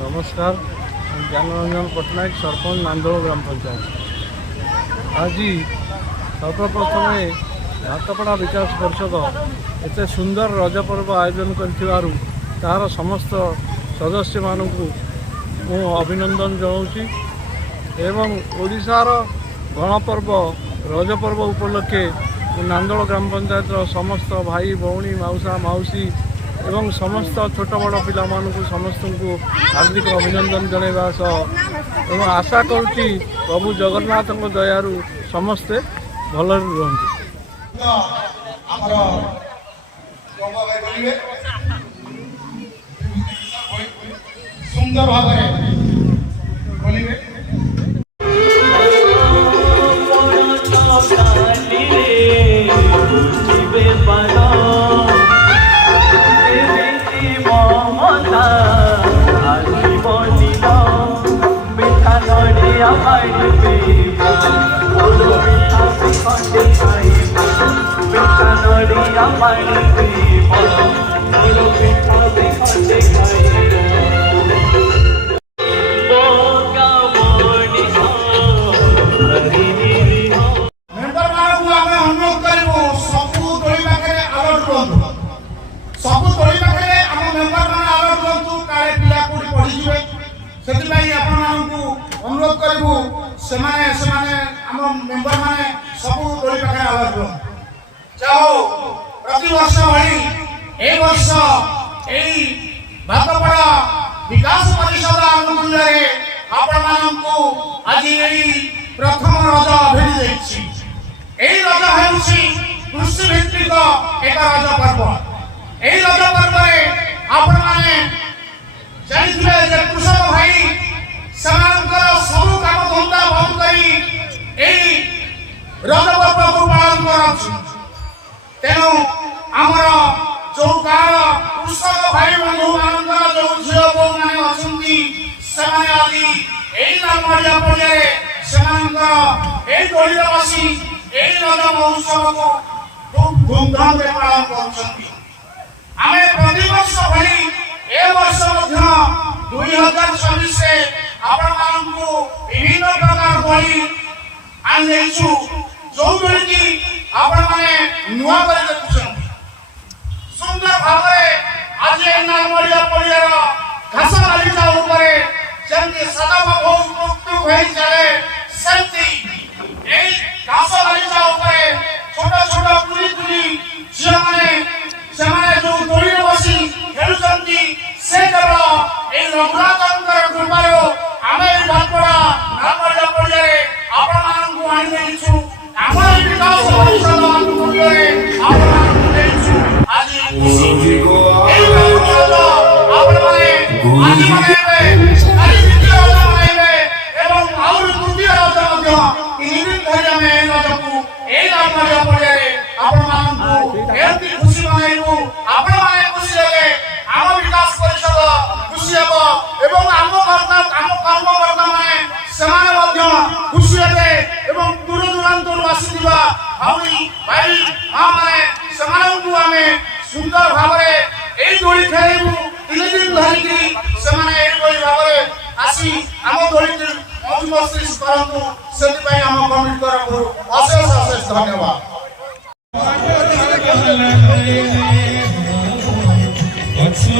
नमस्कार, ज्ञानरंजन पट्टनायक, सरपंच नांदोल ग्राम पंचायत। आज सर्वप्रथम भातपड़ा विकास परिषद एत सुंदर रज पर्व आयोजन कर समस्त सदस्य मानू मु अभिनंदन जनाऊँगी एवं ओडिशार गणपर्व रज पर्व उपलक्षे नांदोल ग्राम पंचायत समस्त भाई भौणी मौसा मौसी एवं समस्त छोट बड़ पिला समस्त को हार्दिक अभिनंदन जनवा एवं आशा करुच्ची प्रभु जगन्नाथ दयारू समस्ते भल रुहतु। सुंदर भाव अनुरोध करूँ से मेम्बर मैंने सब दो पाखे अलर्ट रुहतु। चाहो प्रति वर्ष भाई ए वर्ष भातपड़ा विकास परिषद अनुकूल्य आपण मानू आज प्रथम रज भेटी रज हूँ कृषि भित्तिक एक रज पर्व। यही रज पर्व आपण मैंने जानते कृषक भाई सब काम धंदा बंद कर रज पर्व को पालन कर तेणु आमर जो गाँव कृषक भाई बंधु मान जो झील बो मैंने अच्छा आज नालमड़िया पड़िया दोली बसी रज महोत्सव को खूब धूमधाम से पालन कर प्रति वर्ष भाई ए वर्ष 2024 से आपण मानू विभिन्न प्रकार दोली आनिछु जो दोली की आपण माने नुआ कर देखुछन सुंदर भाबरे आज नालमड़िया पड़ियार घास गालिचा ऊपर जेंति सदा बहु मुक्त होई चले सेंति ए घास गालिचा ऊपर छोट छोट पुरी पुरी झिया माने सेमाने जो दोली बसी खेलुचंती से केवल ए रघुनाथंकर कृपारो आमे भातपड़ा नालमड़िया पड़िया आपण मानू आनि देछु आमर विकास परिषद अनुकूल्य आपण मानू देछु आज खुशी ए रघुनाथ आपण माने आज मनेबे आज द्वितीय रज मनेबे एवं और तृतीय रज मध्य 3 दिन धरि आमे रजकु ए नालमड़िया पड़िया आपण मानू एति खुशी मनाइबु आपण माने खुशी हेले आम विकास परिषद खुशी हेबो एवं आम कर्मकर्ता माने सेमाने मध्य खुशी हेबे एवं दूर दूरांतरु आसीथिबा भाई भाई मां माने सेमानकु आमे सुंदर भाबरे ए दोली खेलिबु 3 दिन धरि सेमाने ए दोली भाबरे आसी आम दोली मौज मस्ती करंतु सेति पई आम कमिटी तरफ अशेष अशेष धन्यवाद।